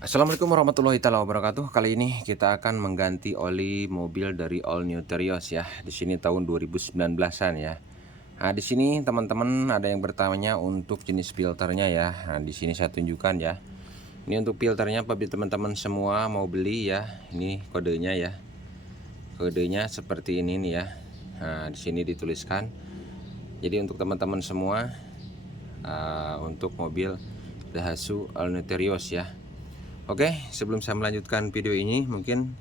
Assalamualaikum warahmatullahi taala wabarakatuh. Kali ini kita akan mengganti oli mobil dari All New Terios ya. Di sini tahun 2019-an ya. Nah, di sini teman-teman ada yang bertanya untuk jenis filternya ya. Nah, di sini saya tunjukkan ya. Ini untuk filternya apabila teman-teman semua mau beli ya. Ini kodenya ya. Kodenya seperti ini nih ya. Nah, di sini dituliskan. Jadi untuk teman-teman semua untuk mobil Daihatsu All New Terios ya. Oke, sebelum saya melanjutkan video ini, mungkin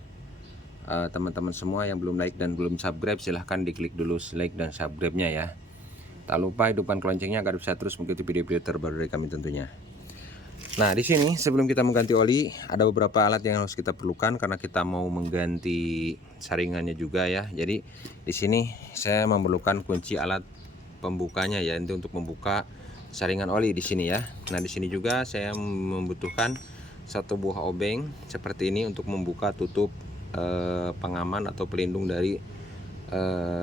teman-teman semua yang belum like dan belum subscribe, silahkan diklik dulu like dan subscribe-nya ya. Tak lupa hidupkan loncengnya agar bisa terus mengikuti video-video terbaru dari kami tentunya. Nah, di sini sebelum kita mengganti oli, ada beberapa alat yang harus kita perlukan karena kita mau mengganti saringannya juga ya. Jadi di sini saya memerlukan kunci alat pembukanya ya, itu untuk membuka saringan oli di sini ya. Nah, di sini juga saya membutuhkan satu buah obeng seperti ini untuk membuka tutup pengaman atau pelindung dari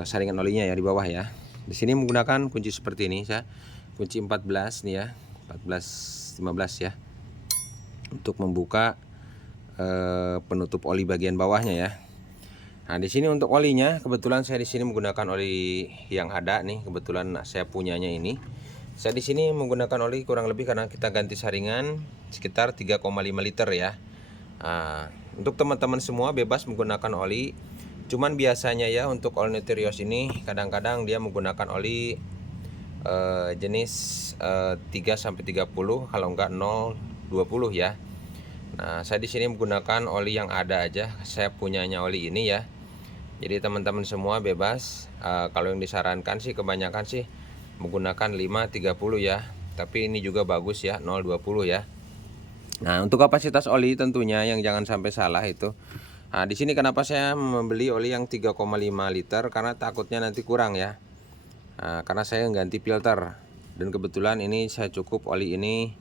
saringan olinya ya di bawah ya. Di sini menggunakan kunci seperti ini ya, kunci 14 nih ya, 14 15 ya, untuk membuka penutup oli bagian bawahnya ya. Nah, di sini untuk olinya kebetulan saya di sini menggunakan oli yang ada nih, kebetulan saya punyanya ini. Saya di sini menggunakan oli kurang lebih karena kita ganti saringan sekitar 3,5 liter ya. Nah, untuk teman-teman semua bebas menggunakan oli. Cuman biasanya ya untuk All New Terios ini kadang-kadang dia menggunakan oli jenis 3-30 kalau enggak 0,20 ya. Nah, saya di sini menggunakan oli yang ada aja. Saya punyanya oli ini ya. Jadi teman-teman semua bebas. Kalau yang disarankan sih kebanyakan sih menggunakan 5-30 ya. Tapi ini juga bagus ya 0,20 ya. Nah, untuk kapasitas oli tentunya yang jangan sampai salah itu. Nah, di sini kenapa saya membeli oli yang 3,5 liter karena takutnya nanti kurang ya. Nah, karena saya ganti filter dan kebetulan ini saya cukup oli ini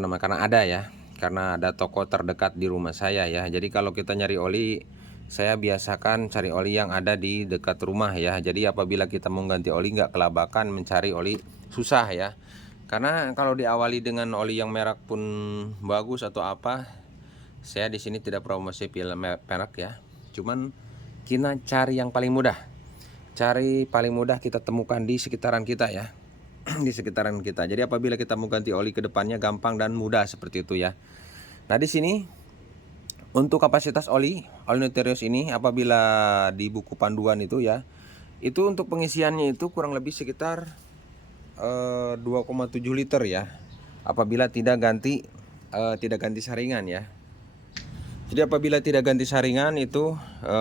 karena ada ya. Karena ada toko terdekat di rumah saya ya. Jadi kalau kita nyari oli, saya biasakan cari oli yang ada di dekat rumah ya. Jadi apabila kita mau ganti oli nggak kelabakan mencari oli susah ya. Karena kalau diawali dengan oli yang merek pun bagus atau apa, saya di sini tidak promosi merek ya. Cuman kita cari yang paling mudah. Cari paling mudah kita temukan di sekitaran kita ya. Di sekitaran kita. Jadi apabila kita mau ganti oli ke depannya gampang dan mudah seperti itu ya. Nah, di sini untuk kapasitas oli All New Terios ini apabila di buku panduan itu ya, itu untuk pengisiannya itu kurang lebih sekitar 2,7 liter ya. Apabila tidak ganti saringan ya. Jadi apabila tidak ganti saringan itu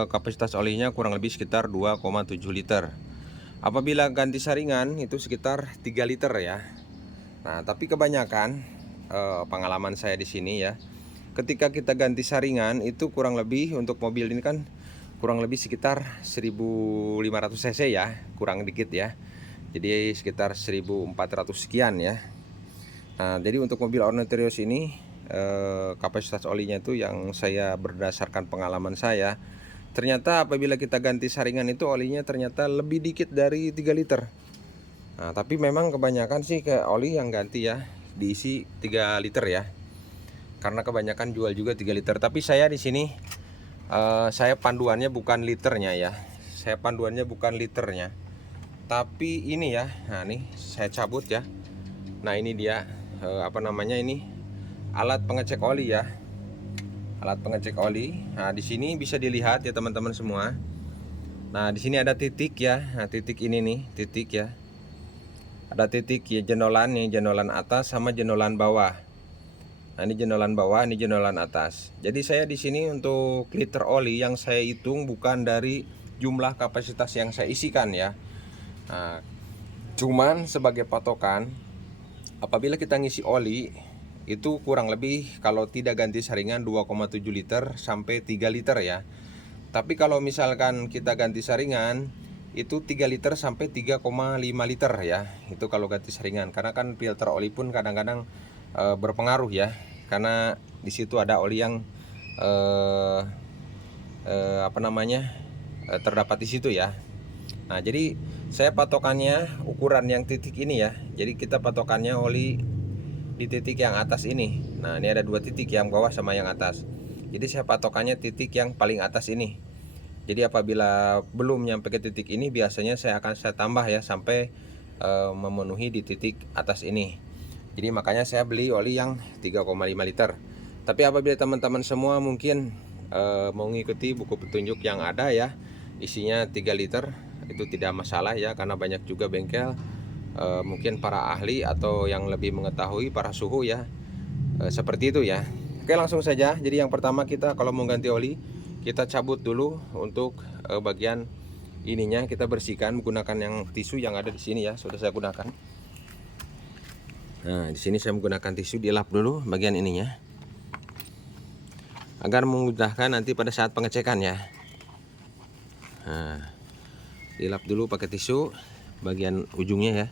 kapasitas olinya kurang lebih sekitar 2,7 liter. Apabila ganti saringan itu sekitar 3 liter ya. Nah, tapi kebanyakan pengalaman saya di sini ya, ketika kita ganti saringan itu kurang lebih untuk mobil ini kan kurang lebih sekitar 1500 cc ya, kurang dikit ya. Jadi sekitar 1400 sekian ya. Nah, jadi untuk mobil All New Terios ini kapasitas olinya itu yang saya berdasarkan pengalaman saya, ternyata apabila kita ganti saringan itu olinya ternyata lebih dikit dari 3 liter. Nah, tapi memang kebanyakan sih ke oli yang ganti ya diisi 3 liter ya. Karena kebanyakan jual juga 3 liter, tapi saya di sini saya panduannya bukan liternya ya. Saya panduannya bukan liternya. Tapi ini ya. Nah, nih saya cabut ya. Nah, ini dia ini alat pengecek oli ya. Alat pengecek oli. Nah, di sini bisa dilihat ya teman-teman semua. Nah, di sini ada titik ya. Nah, titik ini nih, titik ya. Ada titik ya, jenolan nih, jenolan atas sama jenolan bawah. Nah, ini jenolan bawah, ini jenolan atas. Jadi saya di sini untuk liter oli yang saya hitung bukan dari jumlah kapasitas yang saya isikan ya. Nah, cuman sebagai patokan apabila kita ngisi oli itu kurang lebih kalau tidak ganti saringan 2,7 liter sampai 3 liter ya. Tapi kalau misalkan kita ganti saringan itu 3 liter sampai 3,5 liter ya. Itu kalau ganti saringan karena kan filter oli pun kadang-kadang berpengaruh ya. Karena di situ ada oli yang terdapat di situ ya. Nah, jadi saya patokannya ukuran yang titik ini ya. Jadi kita patokannya oli di titik yang atas ini. Nah, ini ada dua titik, yang bawah sama yang atas. Jadi saya patokannya titik yang paling atas ini. Jadi apabila belum nyampe ke titik ini, biasanya saya tambah ya sampai memenuhi di titik atas ini. Jadi makanya saya beli oli yang 3,5 liter. Tapi apabila teman-teman semua mungkin mau ngikuti buku petunjuk yang ada ya, isinya 3 liter, itu tidak masalah ya, karena banyak juga bengkel mungkin para ahli atau yang lebih mengetahui, para suhu ya, seperti itu ya. Oke, langsung saja. Jadi yang pertama, kita kalau mau ganti oli, kita cabut dulu untuk bagian ininya, kita bersihkan menggunakan yang tisu yang ada di sini ya, sudah saya gunakan. Nah, di sini saya menggunakan tisu, dilap dulu bagian ininya agar memudahkan nanti pada saat pengecekan ya. Nah, dilap dulu pakai tisu bagian ujungnya ya.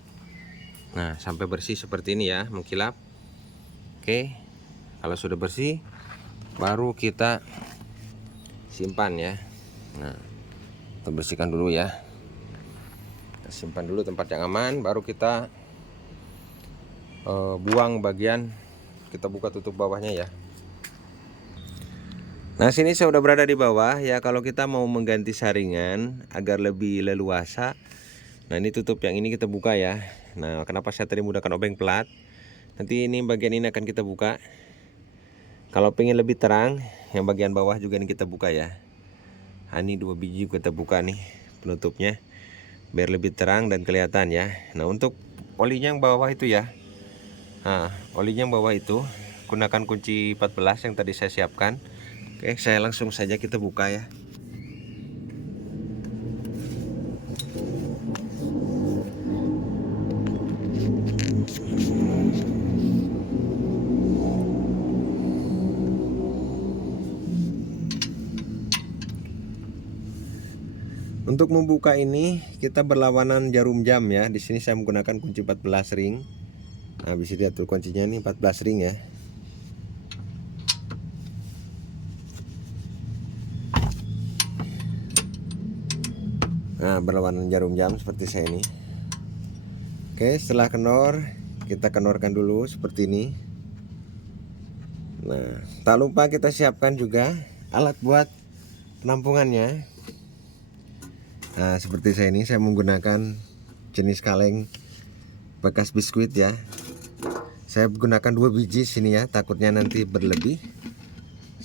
Nah, sampai bersih seperti ini ya, mengkilap. Oke, kalau sudah bersih, baru kita simpan ya. Nah, kita bersihkan dulu ya. Kita simpan dulu tempat yang aman, baru kita buang bagian, kita buka tutup bawahnya ya. Nah, sini saya udah berada di bawah ya. Kalau kita mau mengganti saringan agar lebih leluasa, nah ini tutup yang ini kita buka ya. Nah, kenapa saya tadi menggunakan obeng plat? Nanti ini bagian ini akan kita buka. Kalau pengen lebih terang, yang bagian bawah juga ini kita buka ya. Nah, ini 2 biji kita buka nih penutupnya, biar lebih terang dan kelihatan ya. Nah, untuk olinya yang bawah itu ya. Nah, olinya yang bawah itu gunakan kunci 14 yang tadi saya siapkan. Oke, saya langsung saja kita buka ya. Untuk membuka ini kita berlawanan jarum jam ya. Di sini saya menggunakan kunci 14 ring. Nah, bisa lihat tuh kuncinya nih 14 ring ya. Nah, berlawanan jarum jam seperti saya ini. Oke, setelah kenor, kita kenorkan dulu seperti ini. Nah, tak lupa kita siapkan juga alat buat penampungannya. Nah, seperti saya ini, saya menggunakan jenis kaleng bekas biskuit ya. Saya gunakan 2 biji sini ya, takutnya nanti berlebih.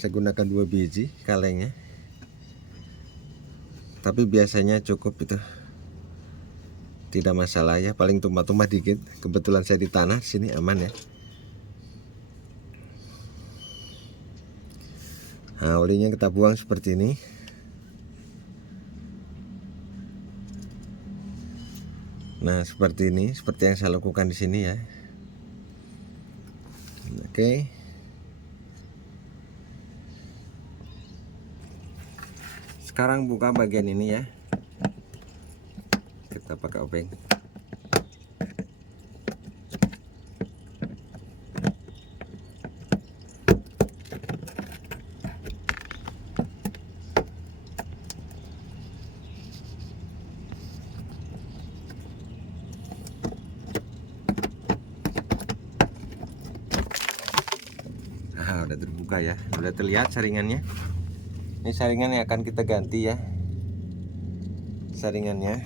Saya gunakan 2 biji kalengnya. Tapi biasanya cukup itu. Tidak masalah ya, paling tumpah-tumpah dikit. Kebetulan saya di tanah sini aman ya. Nah, olinya kita buang seperti ini. Nah, seperti ini, seperti yang saya lakukan di sini ya. Oke. Sekarang buka bagian ini ya. Kita pakai obeng. Nah, udah terbuka ya, udah terlihat saringannya. Ini saringan yang akan kita ganti ya, saringannya.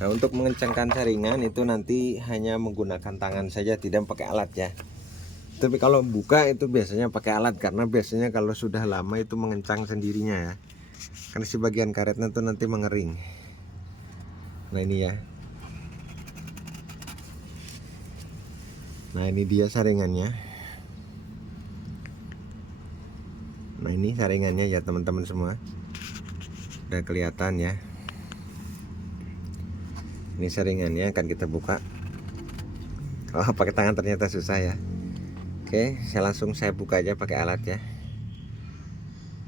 Nah, untuk mengencangkan saringan itu nanti hanya menggunakan tangan saja, tidak pakai alat ya. Tapi kalau buka itu biasanya pakai alat, karena biasanya kalau sudah lama itu mengencang sendirinya ya. Karena si bagian karetnya itu nanti mengering. Nah, ini ya. Nah, ini dia saringannya. Nah, ini saringannya ya teman-teman semua. Udah kelihatan ya. Ini saringannya akan kita buka. Oh, pakai tangan ternyata susah ya. Oke, saya buka aja pakai alat ya.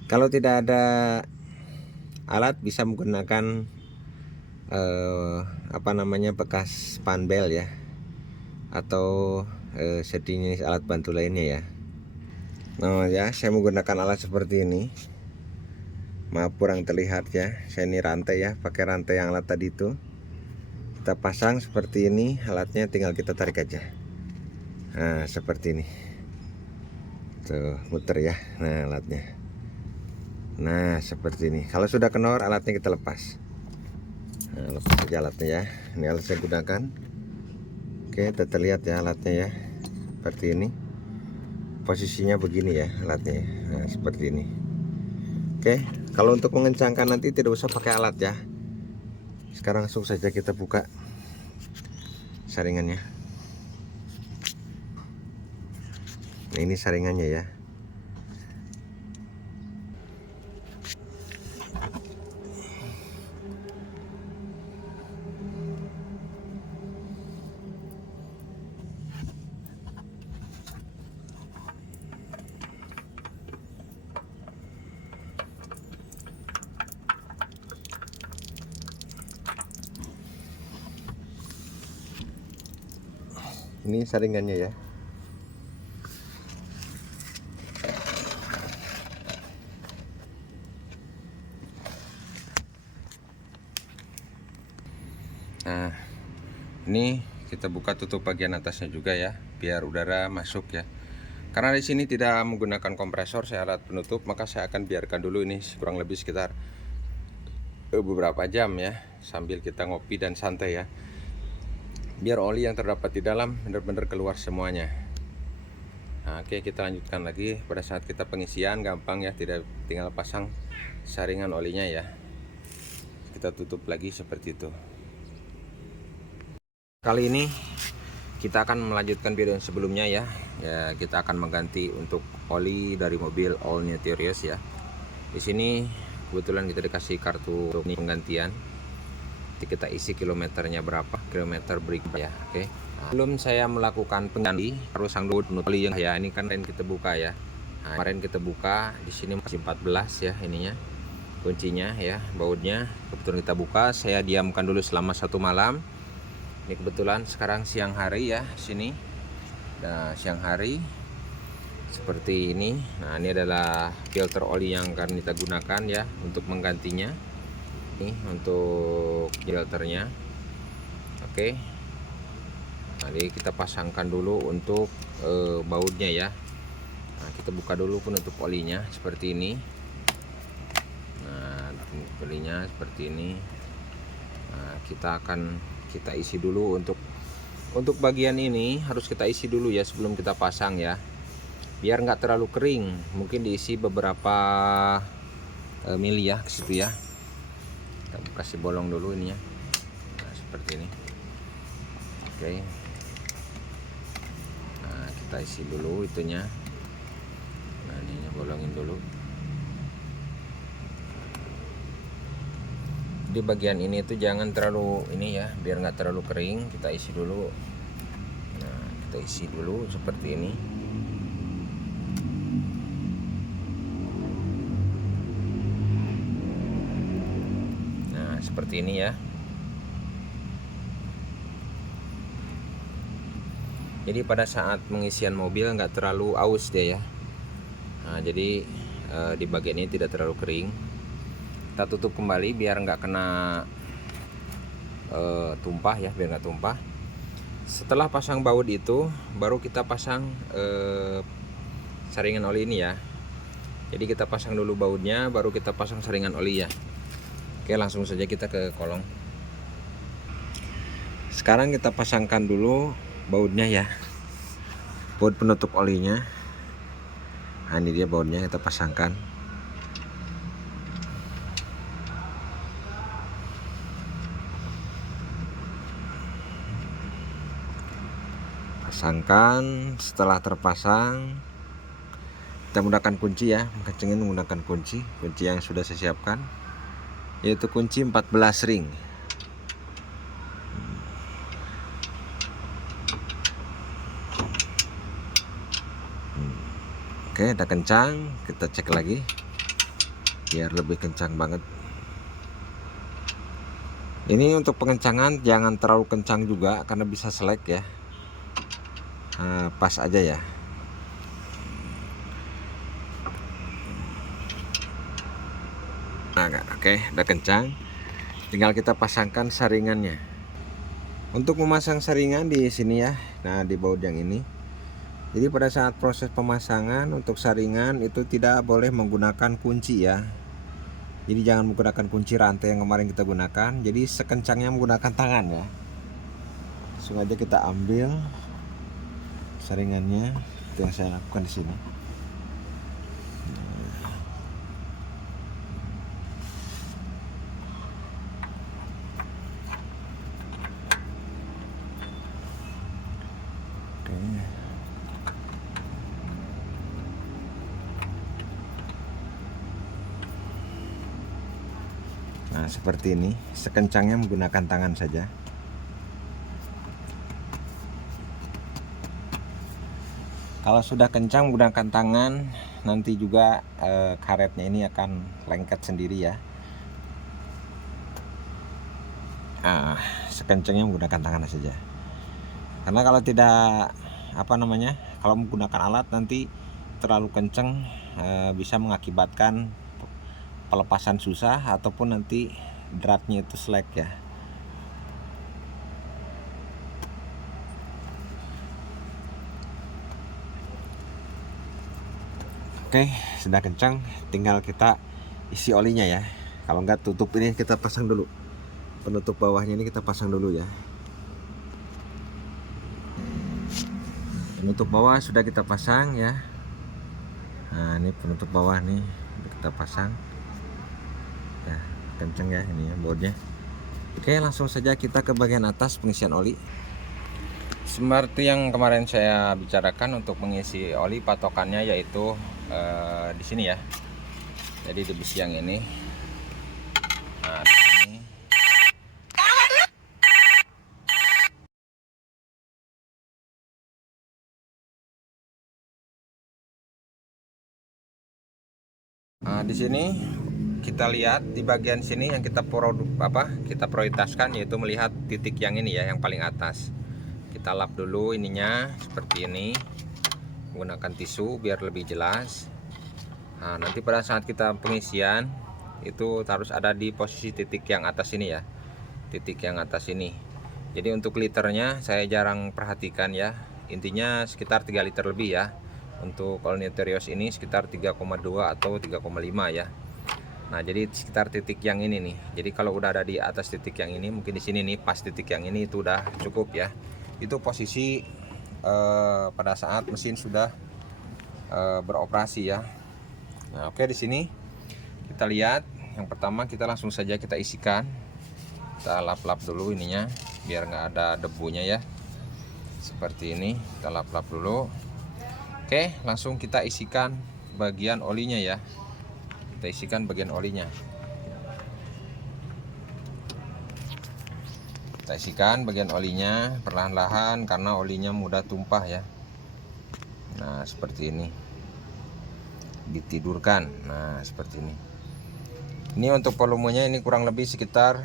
Kalau tidak ada alat, bisa menggunakan bekas panbel ya, atau sejenis alat bantu lainnya ya. Nah ya, saya menggunakan alat seperti ini. Maaf kurang terlihat ya. Saya ini rantai ya, pakai rantai yang alat tadi itu. Kita pasang seperti ini, alatnya tinggal kita tarik aja. Nah, seperti ini. Tuh, muter ya. Nah, alatnya. Nah, seperti ini. Kalau sudah kenor, alatnya kita lepas. Nah, lepas saja alatnya ya. Ini alat saya gunakan. Oke, terlihat ya alatnya ya. Seperti ini. Posisinya begini ya alatnya. Nah, seperti ini. Oke, kalau untuk mengencangkan nanti tidak usah pakai alat ya. Sekarang langsung saja kita buka saringannya. Nah, ini saringannya ya. Ini saringannya ya. Nah, ini kita buka tutup bagian atasnya juga ya, biar udara masuk ya. Karena di sini tidak menggunakan kompresor, saya alat penutup, maka saya akan biarkan dulu ini kurang lebih sekitar beberapa jam ya, sambil kita ngopi dan santai ya. Biar oli yang terdapat di dalam benar-benar keluar semuanya. Nah, oke, kita lanjutkan lagi. Pada saat kita pengisian gampang ya, tidak tinggal pasang saringan olinya ya. Kita tutup lagi seperti itu. Kali ini kita akan melanjutkan video yang sebelumnya ya. Ya, kita akan mengganti untuk oli dari mobil All New Terios ya. Di sini kebetulan kita dikasih kartu penggantian. Nanti kita isi kilometernya berapa, kilometer berikutnya ya. Oke. Nah, sebelum saya melakukan pengganti harus sanggup oli yang ya, ini kan kemarin kita buka ya. Nah, kemarin kita buka di sini masih 14 ya ininya. Kuncinya ya, bautnya kebetulan kita buka, saya diamkan dulu selama 1 malam. Ini kebetulan sekarang siang hari ya sini. Nah, siang hari seperti ini. Nah, ini adalah filter oli yang akan kita gunakan ya untuk menggantinya. Ini untuk filternya. Oke. Jadi kita pasangkan dulu untuk bautnya ya. Nah, kita buka dulu penutup olinya seperti ini. Nah, penutup olinya seperti ini. Nah, kita isi dulu untuk bagian ini harus kita isi dulu ya sebelum kita pasang ya. Biar nggak terlalu kering, mungkin diisi beberapa mili ya ke situ ya. Kita kasih bolong dulu ininya. Nah, seperti ini. Oke. Nah, kita isi dulu itunya. Nah, ininya bolongin dulu. Di bagian ini tuh jangan terlalu ini ya, biar nggak terlalu kering. Kita isi dulu. Nah, kita isi dulu seperti ini. Seperti ini ya. Jadi pada saat pengisian mobil nggak terlalu aus dia ya. Nah, jadi di bagian ini tidak terlalu kering. Kita tutup kembali biar nggak kena tumpah ya, biar nggak tumpah. Setelah pasang baut itu baru kita pasang saringan oli ini ya. Jadi kita pasang dulu bautnya, baru kita pasang saringan oli ya. Oke, langsung saja kita ke kolong. Sekarang kita pasangkan dulu bautnya ya, baut penutup olinya. Nah, ini dia bautnya, kita pasangkan. Pasangkan. Setelah terpasang kita menggunakan kunci ya, kencengin menggunakan kunci yang sudah saya siapkan, yaitu kunci 14 ring. Oke, udah kencang, kita cek lagi biar lebih kencang banget. Ini untuk pengencangan jangan terlalu kencang juga karena bisa selek ya. Nah, pas aja ya. Nah, oke, udah kencang. Tinggal kita pasangkan saringannya. Untuk memasang saringan di sini ya. Nah, di baut yang ini Jadi pada saat proses pemasangan untuk saringan itu tidak boleh menggunakan kunci ya. Jadi jangan menggunakan kunci rantai yang kemarin kita gunakan. Jadi sekencangnya menggunakan tangan ya. Langsung aja kita ambil saringannya. Itu yang saya lakukan di sini. Nah, seperti ini, sekencangnya menggunakan tangan saja. Kalau sudah kencang menggunakan tangan, nanti juga karetnya ini akan lengket sendiri ya. Nah, sekencangnya menggunakan tangan saja. Karena kalau tidak kalau menggunakan alat nanti terlalu kencang bisa mengakibatkan pelepasan susah ataupun nanti dratnya itu slack ya. Oke, sudah kencang, tinggal kita isi olinya ya. Kalau enggak tutup ini kita pasang dulu. Penutup bawahnya ini kita pasang dulu ya. Penutup bawah sudah kita pasang ya. Nah, ini penutup bawah nih udah kita pasang. Ya, kenceng ya ini ya bautnya. Oke, langsung saja kita ke bagian atas pengisian oli. Seperti yang kemarin saya bicarakan, untuk mengisi oli patokannya yaitu di sini ya. Jadi di besi yang ini. Nah, di sini. Nah, di sini kita lihat di bagian sini yang kita prioritaskan yaitu melihat titik yang ini ya, yang paling atas. Kita lap dulu ininya seperti ini menggunakan tisu biar lebih jelas. Nah, nanti pada saat kita pengisian itu harus ada di posisi titik yang atas ini ya, titik yang atas ini. Jadi untuk liternya saya jarang perhatikan ya, intinya sekitar 3 liter lebih ya. Untuk Olniterios ini sekitar 3,2 atau 3,5 ya. Nah, jadi sekitar titik yang ini nih. Jadi kalau udah ada di atas titik yang ini, mungkin di sini nih pas titik yang ini itu udah cukup ya. Itu posisi pada saat mesin sudah beroperasi ya. Nah, oke, di sini kita lihat yang pertama kita langsung saja kita isikan. Kita lap-lap dulu ininya biar nggak ada debunya ya. Seperti ini, kita lap-lap dulu. Oke, langsung kita isikan bagian olinya ya. Kita isikan bagian olinya. Kita isikan bagian olinya perlahan-lahan karena olinya mudah tumpah ya. Nah, seperti ini. Ditidurkan. Nah, seperti ini. Ini untuk volumenya ini kurang lebih sekitar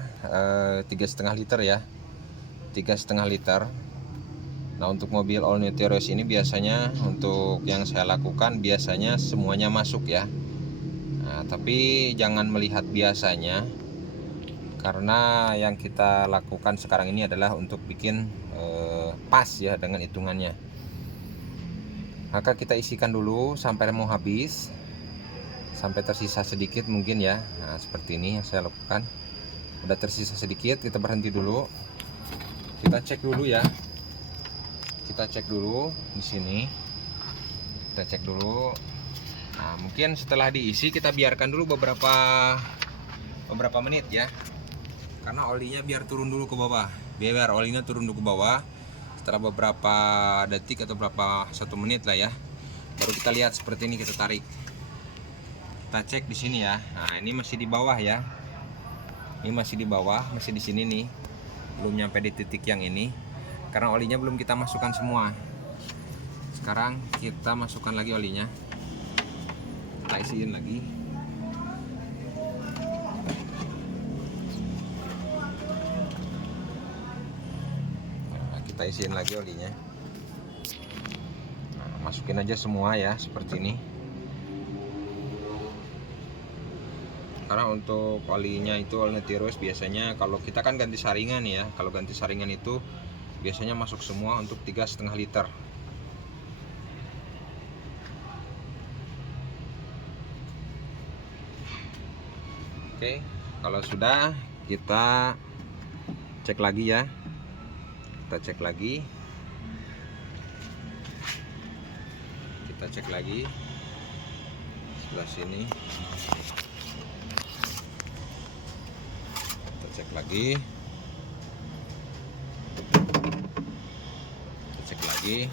3,5 liter ya. 3,5 liter. Nah, untuk mobil All New Terios ini biasanya untuk yang saya lakukan biasanya semuanya masuk ya. Nah, tapi jangan melihat biasanya, karena yang kita lakukan sekarang ini adalah untuk bikin pas ya dengan hitungannya. Maka kita isikan dulu sampai mau habis, sampai tersisa sedikit mungkin ya. Nah, seperti ini yang saya lakukan. Udah tersisa sedikit, kita berhenti dulu. Kita cek dulu ya. Kita cek dulu di sini. Kita cek dulu. Nah, mungkin setelah diisi kita biarkan dulu beberapa menit ya. Karena olinya biar turun dulu ke bawah. Biar olinya turun dulu ke bawah. Setelah beberapa detik atau berapa 1 menit lah ya. Baru kita lihat seperti ini, kita tarik. Kita cek di sini ya. Nah, ini masih di bawah ya. Ini masih di bawah, masih di sini nih. Belum nyampe di titik yang ini. Karena olinya belum kita masukkan semua. Sekarang kita masukkan lagi olinya. Kita isiin lagi. Nah, kita isiin lagi olinya. Nah, masukin aja semua ya, seperti ini. Karena untuk olinya itu All New Terios biasanya kalau kita kan ganti saringan ya. Kalau ganti saringan itu biasanya masuk semua untuk 3,5 liter. Oke, kalau sudah kita cek lagi ya. Kita cek lagi. Kita cek lagi sebelah sini. Kita cek lagi. Kita cek lagi.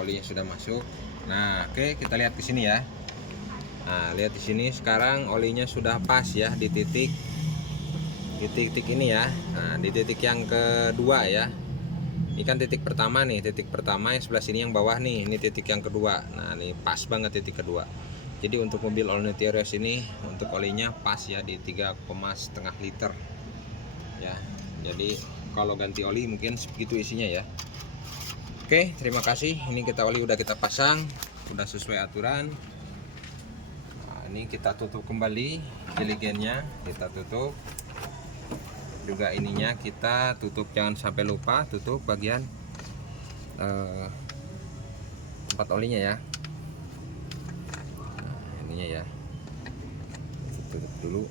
Olinya sudah masuk. Nah, oke, kita lihat di sini ya. Nah, lihat di sini sekarang olinya sudah pas ya di titik ini ya. Nah, di titik yang kedua ya. Ini kan titik pertama nih, titik pertama yang sebelah sini yang bawah nih, ini titik yang kedua. Nah, ini pas banget titik kedua. Jadi untuk mobil All New Terios ini untuk olinya pas ya di 3,5 liter. Ya. Jadi kalau ganti oli mungkin segitu isinya ya. Oke, terima kasih. Ini kita oli udah kita pasang, udah sesuai aturan. Nah, ini kita tutup kembali jeligennya, kita tutup. Juga ininya kita tutup, jangan sampai lupa tutup bagian tempat olinya ya. Nah, ininya ya, tutup dulu.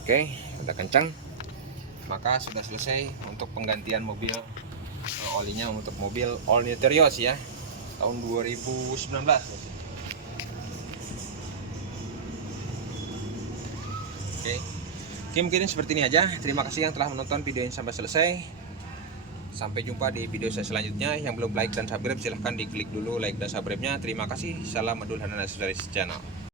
Oke, udah kencang. Maka sudah selesai untuk penggantian mobil olinya untuk mobil All New Terios ya tahun 2019. Oke, mungkin seperti ini aja. Terima kasih yang telah menonton video ini sampai selesai. Sampai jumpa di video saya selanjutnya. Yang belum like dan subscribe silahkan diklik dulu like dan subscribe-nya. Terima kasih. Salam Abdul Hanan dari channel.